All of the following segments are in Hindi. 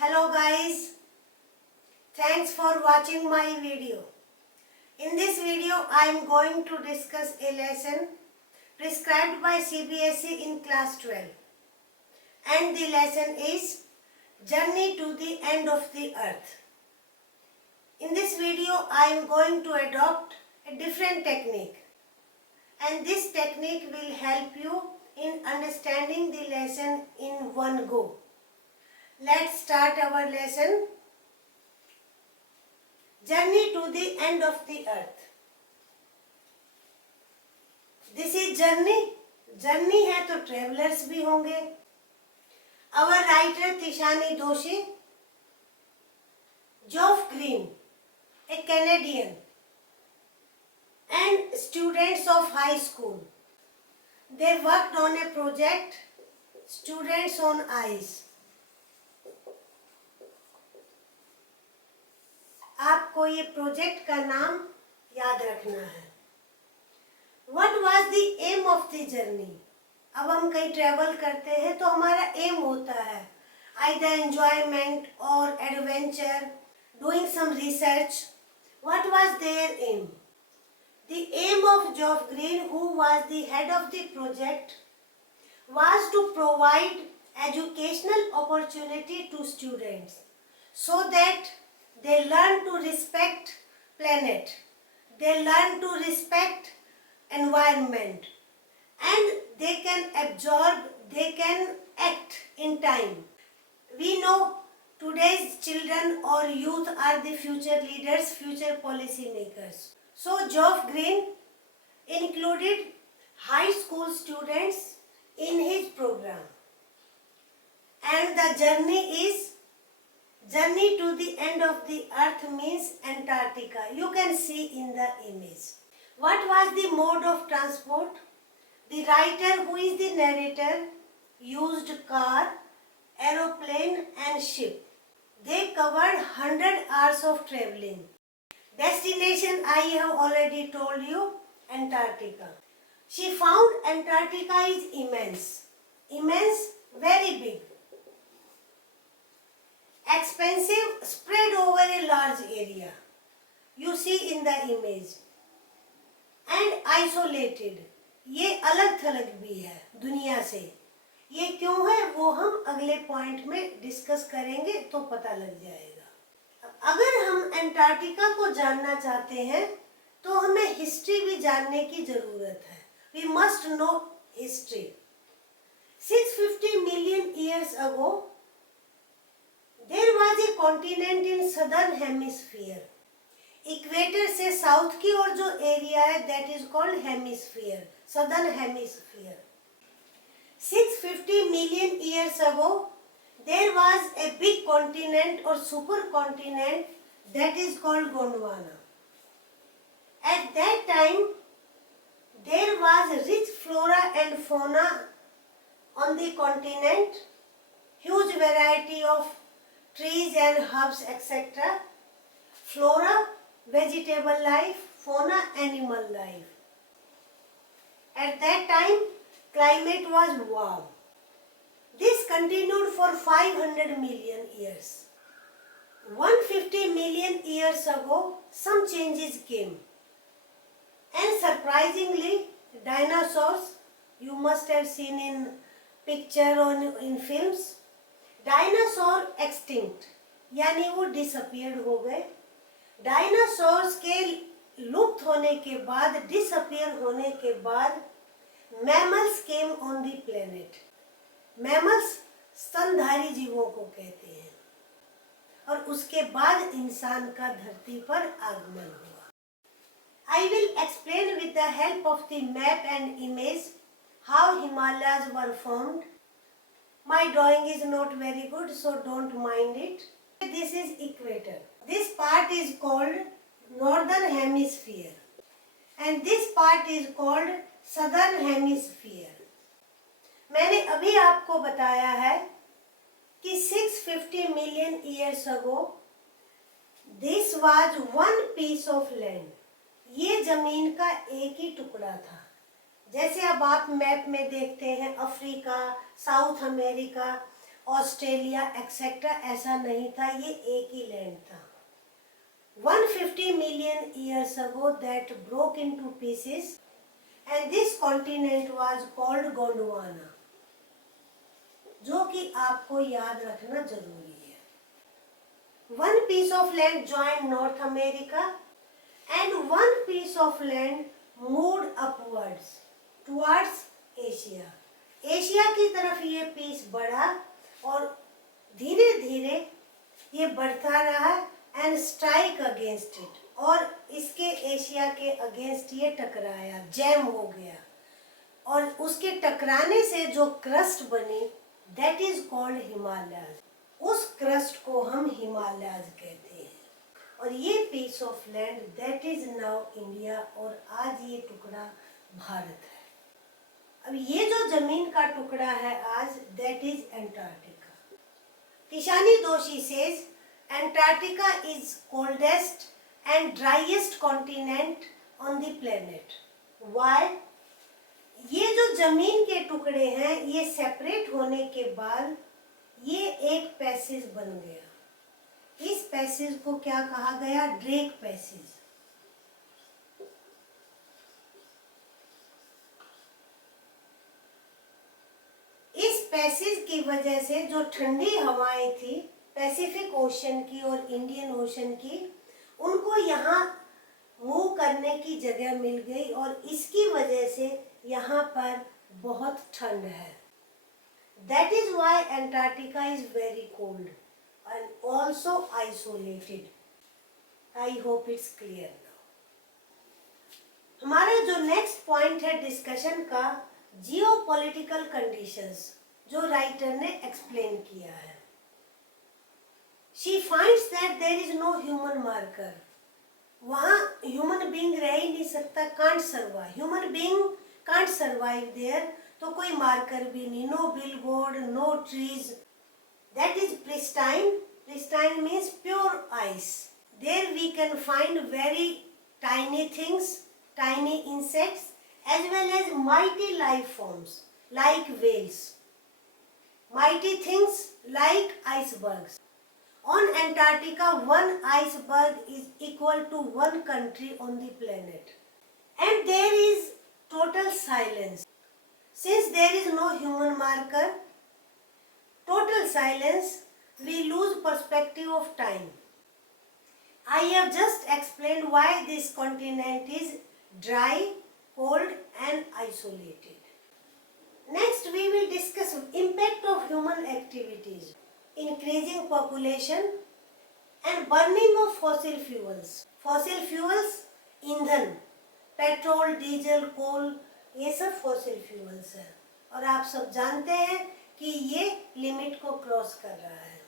Hello guys, thanks for watching my video. In this video I am going to discuss a lesson prescribed by CBSE in class 12, and the lesson is Journey to the End of the Earth. In this video I am going to adopt a different technique, and this technique will help you in understanding the lesson in one go. Let's start our lesson. Journey to the End of the Earth. This is journey. Journey है तो travelers भी होंगे. Our writer Tishani Doshi, Geoff Green, a Canadian, and students of high school. They worked on a project, Students on Ice. आपको ये प्रोजेक्ट का नाम याद रखना है. What was the aim of the journey? अब हम कहीं ट्रेवल करते हैं तो हमारा एम होता है either enjoyment or adventure, doing some research. What was their aim? The aim of Geoff Green, who was the head of the project, was to provide educational opportunity to students so that they learn to respect planet, they learn to respect environment, and they can absorb, they can act in time. We know today's children or youth are the future leaders, future policy makers. So Geoff Green included high school students in his program, and the journey is Journey to the End of the Earth means Antarctica. You can see in the image. What was the mode of transport? The writer, who is the narrator, used car, aeroplane and ship. They covered 100 hours of traveling. Destination I have already told you, Antarctica. She found Antarctica is immense. Immense, very big. Expensive, spread over a large area. You see in the image. And isolated. ये अलग थलग भी है दुनिया से. ये क्यों है वो हम अगले पॉइंट में डिस्कस करेंगे तो पता लग जाएगा. अगर हम एंटार्क्टिका को जानना चाहते हैं तो हमें हिस्ट्री भी जानने की जरूरत है. We must know history. 650 million years ago, there was a continent in southern hemisphere. Equator से साउथ की ओर जो एरिया है that is called hemisphere, southern hemisphere. 650 million years ago, there was a big continent or supercontinent that is called Gondwana. At that time, there was rich flora and fauna on the continent, huge variety of trees and herbs, etc. Flora, vegetable life, fauna, animal life. At that time, climate was warm. This continued for 500 million years. 150 million years ago, some changes came. And surprisingly, dinosaurs, you must have seen in picture or in films, dinosaur extinct यानी वो डिसअपियर्ड हो गए. डायनासोर्स के लुप्त होने के बाद, डिसअपियर होने के बाद, mammals came on the planet. Mammals स्तनधारी जीवों को कहते हैं. और उसके बाद इंसान का धरती पर आगमन हुआ. I will explain with the help of the map and image how Himalayas were formed. My drawing is not very good, so don't mind it. This is equator. This part is called northern hemisphere, and this part is called southern hemisphere. मैंने अभी आपको बताया है कि 650 million years ago, this was one piece of land. ये जमीन का एक ही टुकड़ा था. जैसे अब आप मैप में देखते हैं Africa, south America Australia etcetera ऐसा नहीं था, ये एक ही लैंड था. 150 million years ago that broke into pieces and this continent was called Gondwana, जो कि आपको याद रखना जरूरी है. One piece of land joined North America and one piece of land moved upwards towards Asia. Asia की तरफ ये पीस बढ़ा और धीरे धीरे ये बढ़ता रहा एंड स्ट्राइक अगेंस्ट इट, और इसके एशिया के अगेंस्ट ये टकराया, जैम हो गया, और उसके टकराने से जो क्रस्ट बनी दैट इज कॉल्ड हिमालय. उस क्रस्ट को हम हिमालय कहते हैं. और ये piece of land that is now India, और आज ये टुकड़ा भारत है. अब ये जो जमीन का टुकड़ा है आज that is Antarctica. Tishani Doshi says Antarctica is coldest and driest continent on the planet. Why? ये जो जमीन के टुकड़े हैं ये सेपरेट होने के बाद ये एक पैसेज बन गया. इस पैसेज को क्या कहा गया? Drake passage. इस पैसेज की वजह से जो ठंडी हवाएं थी पैसिफिक ओशन की और इंडियन ओशन की, उनको यहाँ मूव करने की जगह मिल गई और इसकी वजह से यहाँ पर बहुत ठंड है. That is why Antarctica is very cold and also isolated. I hope it's clear now. हमारा जो नेक्स्ट पॉइंट है डिस्कशन का, जियोपॉलिटिकल कंडीशंस, जो राइटर ने एक्सप्लेन किया है. She finds that there is no human marker. वहाँ ह्यूमन बीइंग रह ही नहीं सकता, can't survive. Human being can't survive there. तो कोई मार्कर भी नहीं, no billboard, no trees. That is pristine. Pristine means pure ice. There we can find very tiny things, tiny insects as well as mighty life forms like whales, mighty things like icebergs. On Antarctica, one iceberg is equal to one country on the planet. And there is total silence. Since there is no human marker, total silence, we lose perspective of time. I have just explained why this continent is dry, cold and isolated. Next we will discuss impact of human activities, increasing population and burning of fossil fuels. Fossil fuels, ईंधन, पेट्रोल, डीजल, कोल, ये सब फॉसिल फ्यूल्स है और आप सब जानते हैं कि ये लिमिट को क्रॉस कर रहा है.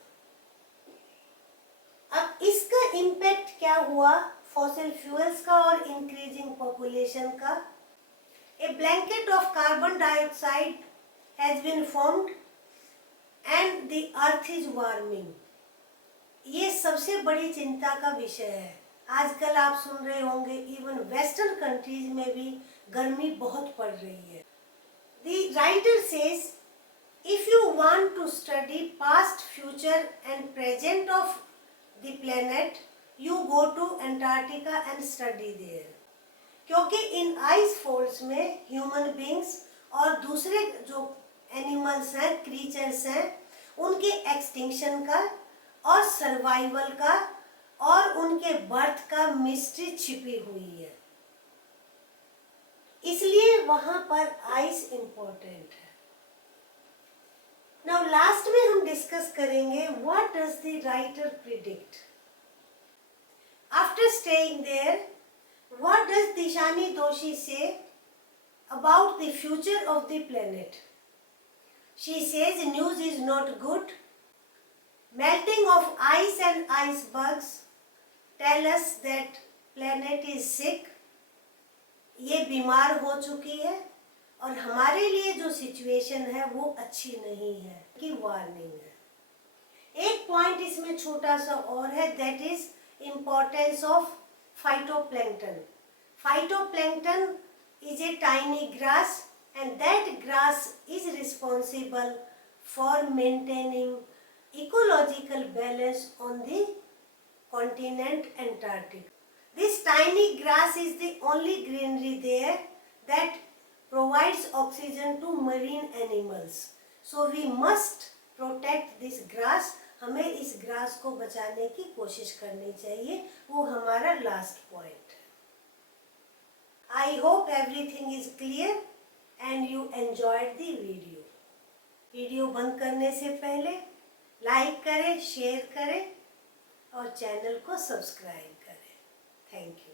अब इसका इम्पैक्ट क्या हुआ फॉसिल फ्यूल्स का और इंक्रीजिंग पॉपुलेशन का? A blanket of carbon dioxide has been formed and the earth is warming. ये सबसे बड़ी चिंता का विषय है. आजकल आप सुन रहे होंगे इवन वेस्टर्न कंट्रीज में भी गर्मी बहुत पड़ रही है. The writer says, if you want to study past, future and present of the planet, you go to Antarctica and study there. क्योंकि इन आइस फोल्ड्स में ह्यूमन बींग्स और दूसरे जो एनिमल्स हैं, क्रीचर्स हैं, उनके एक्सटिंक्शन का और सर्वाइवल का और उनके बर्थ का मिस्ट्री छिपी हुई है. इसलिए वहां पर आइस इंपॉर्टेंट है. नाउ लास्ट में हम डिस्कस करेंगे what does the writer predict. After staying there, what does Tishani Doshi say about the future of the planet? She says news is not good. Melting of ice and icebergs tell us that planet is sick. ये बीमार हो चुकी है और हमारे लिए जो सिचुएशन है वो अच्छी नहीं है, कि वार्निंग है. एक पॉइंट इसमें छोटा सा और है, that is importance of phytoplankton. Phytoplankton is a tiny grass and that grass is responsible for maintaining ecological balance on the continent Antarctica. This tiny grass is the only greenery there that provides oxygen to marine animals. So we must protect this grass. हमें इस ग्रास को बचाने की कोशिश करनी चाहिए, वो हमारा लास्ट पॉइंट है. I hope everything is clear and you enjoyed the video. Video बंद करने से पहले लाइक करें, शेयर करें और चैनल को सब्सक्राइब करें. Thank you.